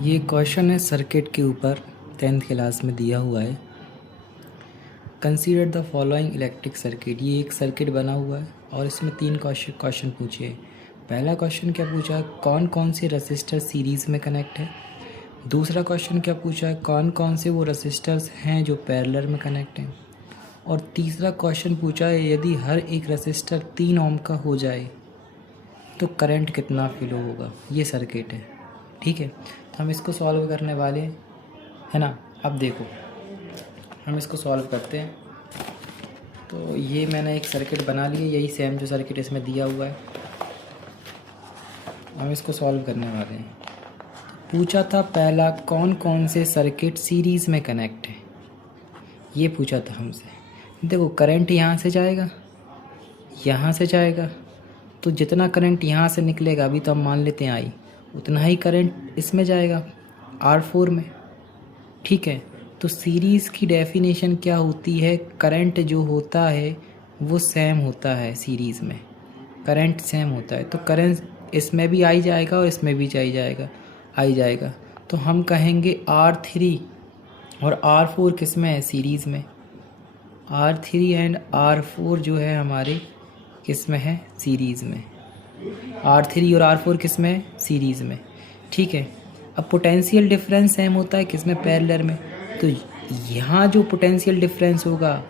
ये क्वेश्चन है सर्किट के ऊपर 10th क्लास में दिया हुआ है। Consider the following electric circuit. ये एक सर्किट बना हुआ है और इसमें 3 क्वेश्चन पूछे हैं। पहला क्वेश्चन क्या पूछा है, कौन कौन से रजिस्टर सीरीज़ में कनेक्ट है। दूसरा क्वेश्चन क्या पूछा है, कौन कौन से वो रजिस्टर्स हैं जो पैरेलल में कनेक्ट हैं। और तीसरा क्वेश्चन पूछा है, यदि हर एक रजिस्टर 3 ओम का हो जाए तो करंट कितना फ्लो होगा। ये सर्किट है, ठीक है। तो हम इसको सॉल्व करने वाले हैं, है ना। अब देखो हम इसको सॉल्व करते हैं। तो ये मैंने एक सर्किट बना ली है, यही सेम जो सर्किट इसमें दिया हुआ है, हम इसको सॉल्व करने वाले हैं। पूछा था पहला, कौन कौन से सर्किट सीरीज़ में कनेक्ट है, ये पूछा था हमसे। देखो करंट यहाँ से जाएगा, यहाँ से जाएगा, तो जितना करंट यहाँ से निकलेगा, अभी तो हम मान लेते हैं आई, उतना ही करंट इसमें जाएगा R4 में, ठीक है। तो सीरीज़ की डेफिनेशन क्या होती है, करंट जो होता है वो सेम होता है, सीरीज़ में करंट सेम होता है। तो करंट इसमें भी आई जाएगा और इसमें भी आई जाएगा। तो हम कहेंगे R3 और R4 किस में है, सीरीज़ में। R3 एंड R4 जो है हमारे किस में है, सीरीज़ में। R3 और R4 किस में है, सीरीज़ में, ठीक है। अब पोटेंशियल डिफरेंस सेम होता है किस में, पैरेलल में। तो यहाँ जो पोटेंशियल डिफरेंस होगा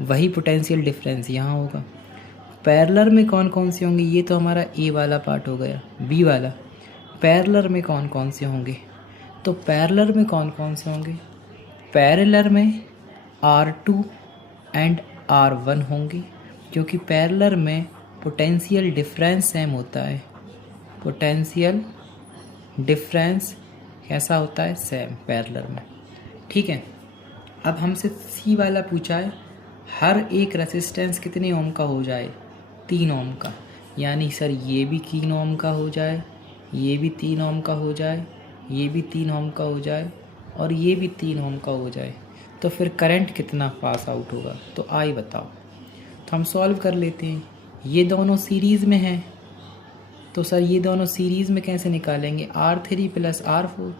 वही पोटेंशियल डिफरेंस यहाँ होगा। पैरेलल में कौन कौन से होंगे, ये तो हमारा ए वाला पार्ट हो गया। बी वाला, पैरेलल में कौन कौन से होंगे, तो पैरेलल में कौन कौन से होंगे, पैरेलल में R2 एंड R1 होंगे, क्योंकि पैरेलल में पोटेंशियल डिफरेंस सेम होता है। पोटेंशियल डिफरेंस कैसा होता है, सेम पैरेलल में, ठीक है। अब हमसे सी वाला पूछा है, हर एक रेजिस्टेंस कितने ओम का हो जाए, 3 ओम का। यानी सर ये भी 3 ओम का हो जाए, ये भी 3 ओम का हो जाए, ये भी 3 ओम का हो जाए और ये भी 3 ओम का हो जाए, तो फिर करंट कितना पास आउट होगा। तो आई बताओ। तो हम सॉल्व कर लेते हैं। ये दोनों सीरीज़ में हैं, तो सर ये दोनों सीरीज़ में कैसे निकालेंगे, R3 + R4,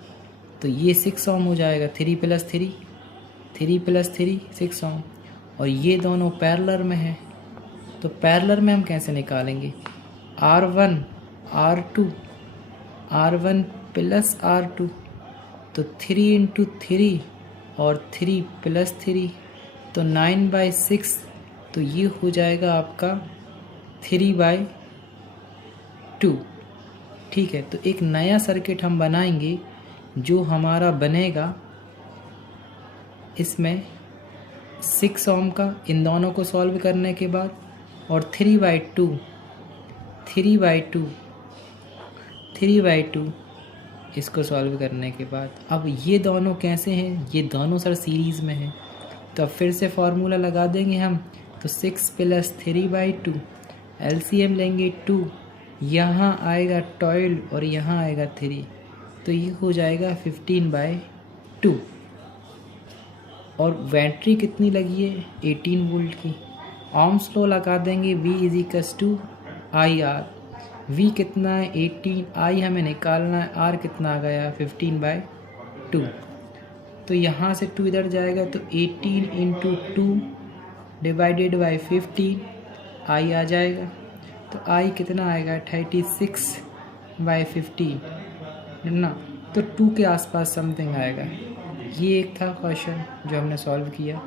तो ये 6 ओम हो जाएगा। 3 + 3, 3 + 3 6 ओम। और ये दोनों पैरेलल में हैं, तो पैरेलल में हम कैसे निकालेंगे, R1 + R2, तो 3 × 3 और 3 + 3, तो 9/6, तो ये हो जाएगा आपका 3/2, ठीक है। तो एक नया सर्किट हम बनाएंगे जो हमारा बनेगा इसमें 6 ओम का, इन दोनों को सॉल्व करने के बाद, और 3/2 इसको सॉल्व करने के बाद। अब ये दोनों कैसे हैं, ये दोनों सर सीरीज़ में हैं, तो अब फिर से फार्मूला लगा देंगे हम। तो 6 + 3/2, LCM लेंगे 2, यहाँ आएगा 12 और यहाँ आएगा 3, तो ये हो जाएगा 15/2। और बैटरी कितनी लगी है, 18 वोल्ट की। ओम्स लॉ लगा देंगे, V = IR। V कितना है, 18, I हमें निकालना है, R कितना आ गया, 15/2। तो यहाँ से 2 इधर जाएगा, तो 18 × 2 / 15, I आ जाएगा। तो I कितना आएगा, 36/15, है ना। तो 2 के आसपास समथिंग आएगा। ये एक था क्वेश्चन जो हमने सॉल्व किया।